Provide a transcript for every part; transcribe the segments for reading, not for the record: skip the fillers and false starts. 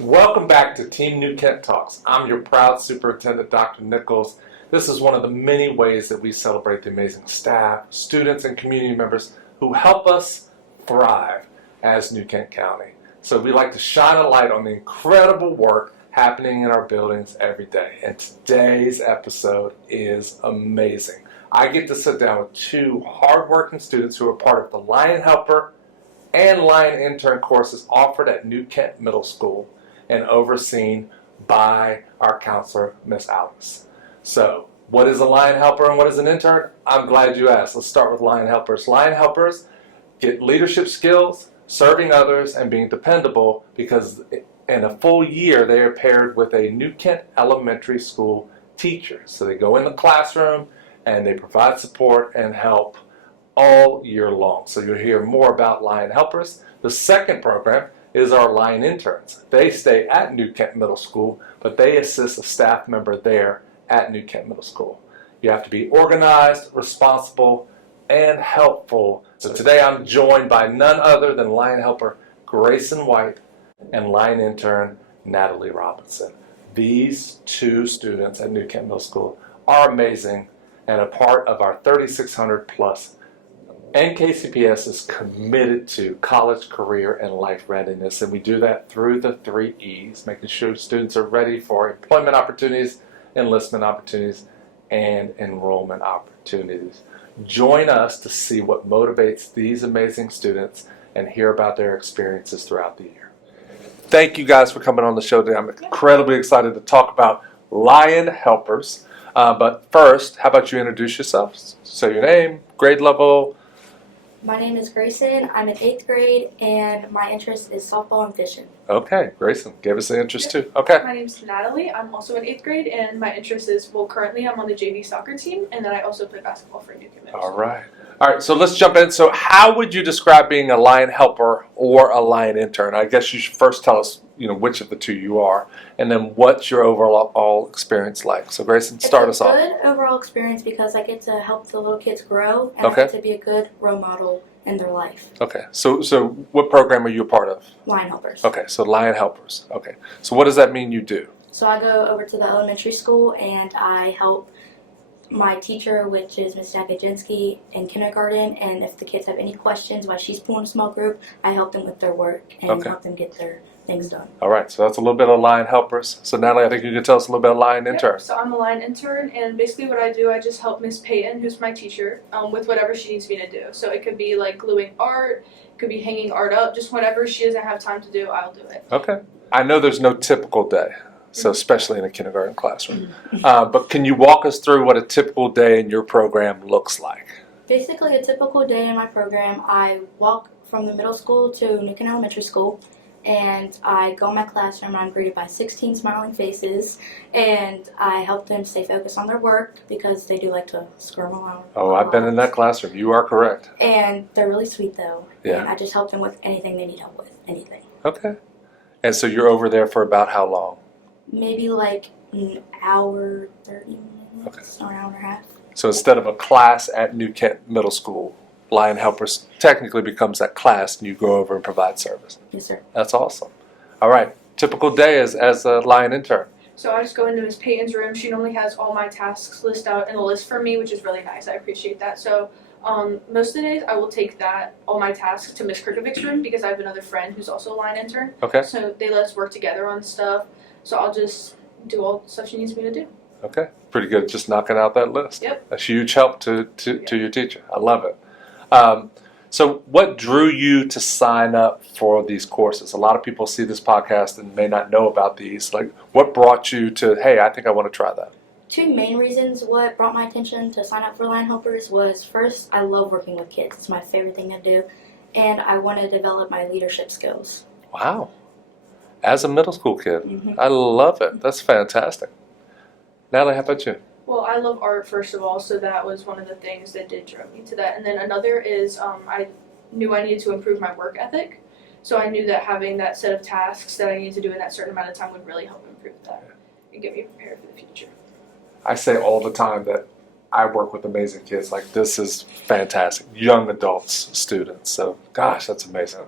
Welcome back to Team New Kent Talks. I'm your proud Superintendent Dr. Nichols. This is one of the many ways that we celebrate the amazing staff, students, and community members who help us thrive as New Kent County. So we like to shine a light on the incredible work happening in our buildings every day. And today's episode is amazing. I get to sit down with two hardworking students who are part of the Lion Helper and Lion Intern courses offered at New Kent Middle School and overseen by our counselor, Ms. Outhous. So, what is a Lion Helper and what is an intern? I'm glad you asked. Let's start with Lion Helpers. Lion Helpers get leadership skills, serving others, and being dependable because in a full year they are paired with a New Kent Elementary School teacher. So they go in the classroom and they provide support and help all year long. So you'll hear more about Lion Helpers. The second program is our Lion Interns. They stay at New Kent Middle School, but they assist a staff member there at New Kent Middle School. You have to be organized, responsible, and helpful. So today I'm joined by none other than Lion Helper Grayson White and Lion Intern Natalie Robinson. These two students at New Kent Middle School are amazing and a part of our 3,600 plus. NKCPS is committed to college, career, and life readiness, and we do that through the 3 E's, making sure students are ready for employment opportunities, enlistment opportunities, and enrollment opportunities. Join us to see what motivates these amazing students and hear about their experiences throughout the year. Thank you guys for coming on the show today. I'm incredibly excited to talk about Lion Helpers. But first, how about you introduce yourselves? Say your name, grade level. My name is Grayson. I'm in 8th grade, and my interest is softball and fishing. Okay, Grayson, give us an interest too. Okay. My name's Natalie. I'm also in 8th grade, and my interest is, currently I'm on the JV soccer team, and then I also play basketball for New Kent. All right. All right, so let's jump in. So how would you describe being a Lion Helper or a Lion Intern? I guess you should first tell us, which of the two you are, and then what's your overall experience like. So Grayson, start us off. It's a good overall experience because I get to help the little kids grow, and Okay. I get to be a good role model in their life. Okay, so what program are you a part of? Lion Helpers. Okay, so Lion Helpers. Okay, so what does that mean you do? So I go over to the elementary school, and I help my teacher, which is Ms. Jagodzinski, in kindergarten, and if the kids have any questions while she's pulling a small group, I help them with their work and Okay. help them get their things done. All right, so that's a little bit of Lion Helpers. So Natalie, I think you can tell us a little bit of Lion Interns. So I'm a Lion Intern, and basically what I do, I just help Miss Payton, who's my teacher, with whatever she needs me to do. So it could be like gluing art, it could be hanging art up, just whatever she doesn't have time to do, I'll do it. Okay. I know there's no typical day, so especially in a kindergarten classroom. But can you walk us through what a typical day in your program looks like? Basically, a typical day in my program, I walk from the middle school to New Kent Elementary School, and I go in my classroom and I'm greeted by 16 smiling faces, and I help them stay focused on their work because they do like to squirm around. Oh, I've been in that classroom. You are correct. And they're really sweet though. Yeah. And I just help them with anything they need help with, anything. Okay. And so you're over there for about how long? Maybe like an hour, 30 minutes, Okay. or an hour and a half. So instead of a class at New Kent Middle School, Lion Helpers technically becomes that class and you go over and provide service. Yes, sir. That's awesome. All right. Typical day as a Lion Intern. So I just go into Miss Payton's room. She normally has all my tasks listed out in a list for me, which is really nice. I appreciate that. So most of the days I will take all my tasks to Miss Kirkovic's room because I have another friend who's also a Lion Intern. Okay. So they let us work together on stuff. So I'll just do all the stuff she needs me to do. Okay. Pretty good at just knocking out that list. Yep. A huge help to your teacher. I love it. So what drew you to sign up for these courses? A lot of people see this podcast and may not know about these. Like, what brought you to, hey, I think I want to try that? Two main reasons what brought my attention to sign up for Lion Helpers was, first, I love working with kids. It's my favorite thing to do. And I want to develop my leadership skills. Wow. As a middle school kid. Mm-hmm. I love it. That's fantastic. Natalie, how about you? Well, I love art, first of all, so that was one of the things that did draw me to that. And then another is I knew I needed to improve my work ethic. So I knew that having that set of tasks that I needed to do in that certain amount of time would really help improve that and get me prepared for the future. I say all the time that I work with amazing kids. Like, this is fantastic. Young adults, students. So, gosh, that's amazing.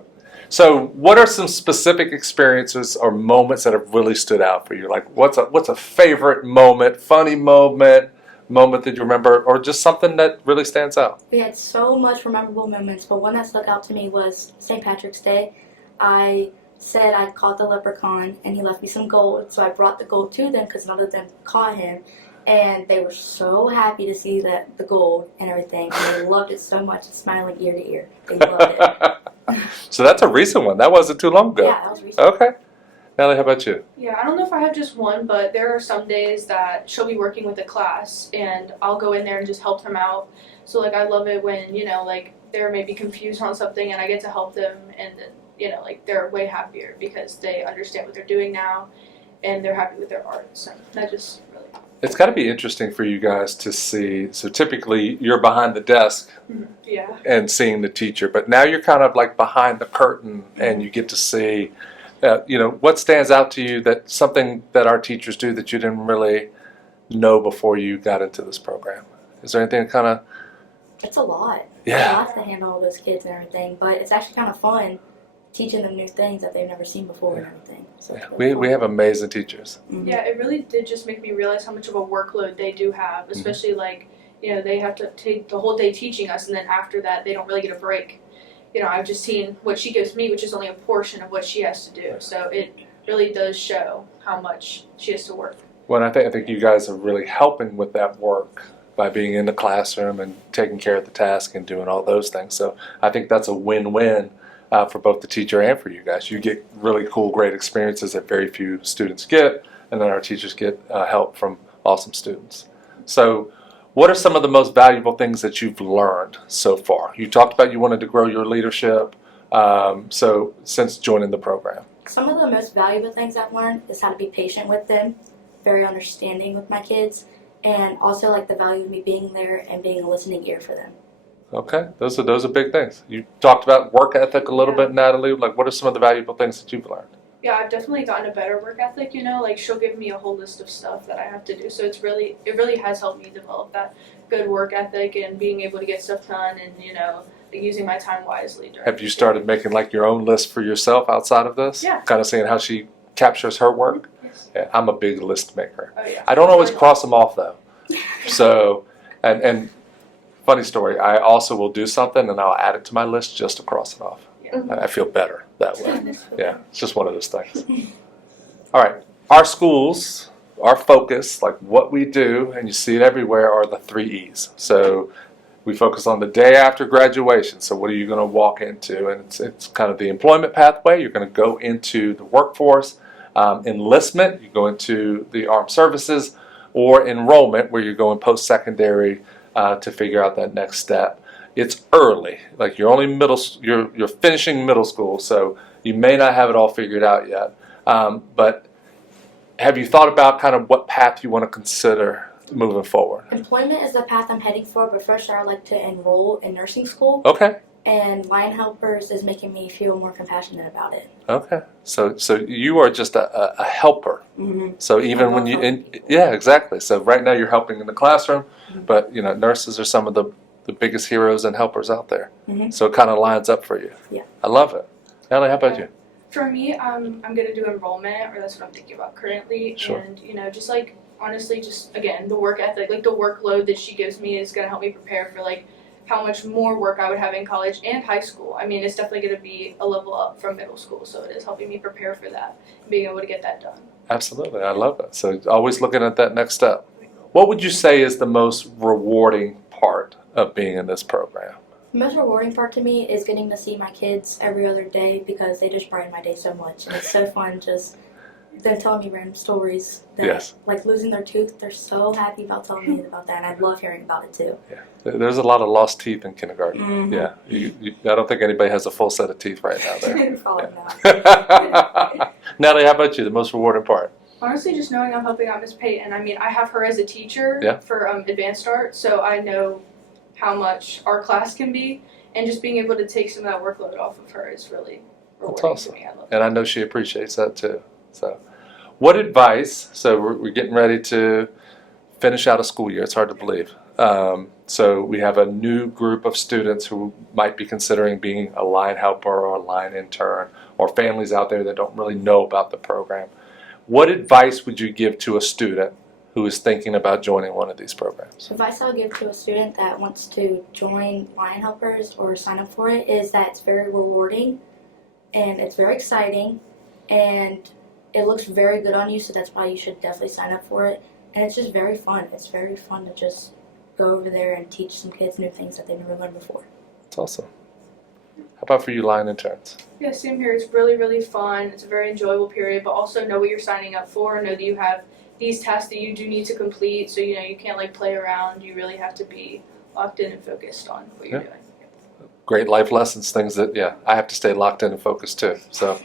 So, what are some specific experiences or moments that have really stood out for you? Like, what's a favorite moment, funny moment, moment that you remember, or just something that really stands out? We had so much memorable moments, but one that stuck out to me was St. Patrick's Day. I said I caught the leprechaun, and he left me some gold, so I brought the gold to them because none of them caught him. And they were so happy to see the gold and everything, and they loved it so much, smiling ear to ear. They loved it. So that's a recent one. That wasn't too long ago. Yeah, that was recent. Okay. Natalie, how about you? Yeah, I don't know if I have just one, but there are some days that she'll be working with a class and I'll go in there and just help them out. So like I love it when, like they're maybe confused on something and I get to help them, and like they're way happier because they understand what they're doing now and they're happy with their art. So that just really It's got to be interesting for you guys to see. So typically you're behind the desk yeah. and seeing the teacher, but now you're kind of like behind the curtain and you get to see, what stands out to you, that something that our teachers do that you didn't really know before you got into this program? Is there anything kind of? It's a lot. Yeah. It's a lot to handle all those kids and everything, but it's actually kind of fun teaching them new things that they've never seen before and everything. So it's really We have amazing teachers. fun. Yeah, it really did just make me realize how much of a workload they do have, especially like, they have to take the whole day teaching us and then after that they don't really get a break. I've just seen what she gives me, which is only a portion of what she has to do. So it really does show how much she has to work. Well, I think you guys are really helping with that work by being in the classroom and taking care of the task and doing all those things. So I think that's a win-win for both the teacher and for you guys. You get really cool, great experiences that very few students get, and then our teachers get help from awesome students. So what are some of the most valuable things that you've learned so far? You talked about you wanted to grow your leadership, so since joining the program. Some of the most valuable things I've learned is how to be patient with them, very understanding with my kids, and also like the value of me being there and being a listening ear for them. Okay, those are big things. You talked about work ethic a little bit, Natalie. Like, what are some of the valuable things that you've learned? Yeah, I've definitely gotten a better work ethic, like she'll give me a whole list of stuff that I have to do. So it really has helped me develop that good work ethic and being able to get stuff done and, using my time wisely. Have you started making like your own list for yourself outside of this? Yeah. Kind of seeing how she captures her work? Yes. Yeah, I'm a big list maker. Oh yeah. I don't always cross them off though. So, and funny story, I also will do something and I'll add it to my list just to cross it off. Yeah. I feel better that way. Yeah, it's just one of those things. All right, our schools, our focus, like what we do, and you see it everywhere, are the 3 E's. So we focus on the day after graduation. So what are you going to walk into? And it's kind of the employment pathway. You're going to go into the workforce. Enlistment, you go into the armed services, or enrollment, where you're going post-secondary to figure out that next step. It's early, like you're only you're finishing middle school, so you may not have it all figured out yet. But have you thought about kind of what path you want to consider moving forward? Employment is the path I'm heading for, but first I would like to enroll in nursing school. Okay. And Lion Helpers is making me feel more compassionate about it. Okay. So you are just a helper. Mm-hmm. So even when yeah, exactly. So right now you're helping in the classroom, but nurses are some of the biggest heroes and helpers out there. Mm-hmm. So it kind of lines up for you. Yeah. I love it. Natalie, how about you? For me, I'm going to do enrollment, or that's what I'm thinking about currently. Sure. And, just like, honestly, just, again, the work ethic, like the workload that she gives me is going to help me prepare for, like, how much more work I would have in college and high school. I mean, it's definitely going to be a level up from middle school, so it is helping me prepare for that and being able to get that done. Absolutely. I love it. So always looking at that next step. What would you say is the most rewarding part of being in this program? The most rewarding part to me is getting to see my kids every other day because they just brighten my day so much. And it's so fun just them telling me random stories. That, Yes. Like losing their tooth, they're so happy about telling me about that. And I love hearing about it too. Yeah. There's a lot of lost teeth in kindergarten. Mm-hmm. Yeah. I don't think anybody has a full set of teeth right now there. Probably not. Natalie, how about you? The most rewarding part? Honestly, just knowing I'm helping out Miss Peyton. I mean, I have her as a teacher Yeah. for advanced art, so I know how much our class can be, and just being able to take some of that workload off of her is really rewarding awesome. to me. I love And I know she appreciates that too. So, what advice? So we're getting ready to finish out a school year. It's hard to believe. So we have a new group of students who might be considering being a line helper or a line intern, or families out there that don't really know about the program. What advice would you give to a student who is thinking about joining one of these programs? Advice I'll give to a student that wants to join Lion Helpers or sign up for it is that it's very rewarding and it's very exciting and it looks very good on you, so that's why you should definitely sign up for it. And it's just very fun. It's very fun to just go over there and teach some kids new things that they've never learned before. That's awesome. How about for you line interns? Yeah, same here. It's really, really fun. It's a very enjoyable period, but also know what you're signing up for. Know that you have these tasks that you do need to complete, so you can't like play around. You really have to be locked in and focused on what you're doing. Great life lessons, things that, I have to stay locked in and focused too. So,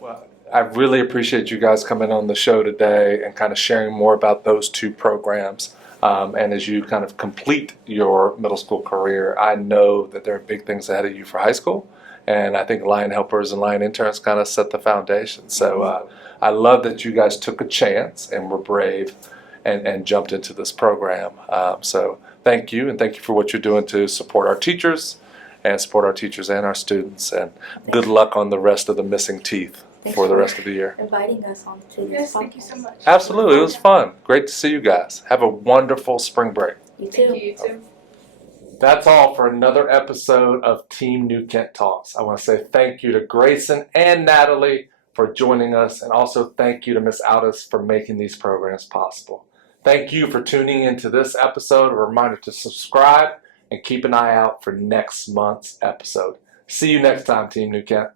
well, I really appreciate you guys coming on the show today and kind of sharing more about those two programs. And as you kind of complete your middle school career, I know that there are big things ahead of you for high school. And I think Lion Helpers and Lion Interns kind of set the foundation. So I love that you guys took a chance and were brave and jumped into this program. So thank you, and thank you for what you're doing to support our teachers and our students. And good luck on the rest of the missing teeth for the rest of the year. Inviting us on to this Yes, podcast. thank you so much. Absolutely, it was fun. Great to see you guys. Have a wonderful spring break. You too. Thank you, you too. That's all for another episode of Team New Kent Talks. I want to say thank you to Grayson and Natalie for joining us, and also thank you to Ms. Outhous for making these programs possible. Thank you for tuning into this episode. A reminder to subscribe and keep an eye out for next month's episode. See you next time, Team New Kent.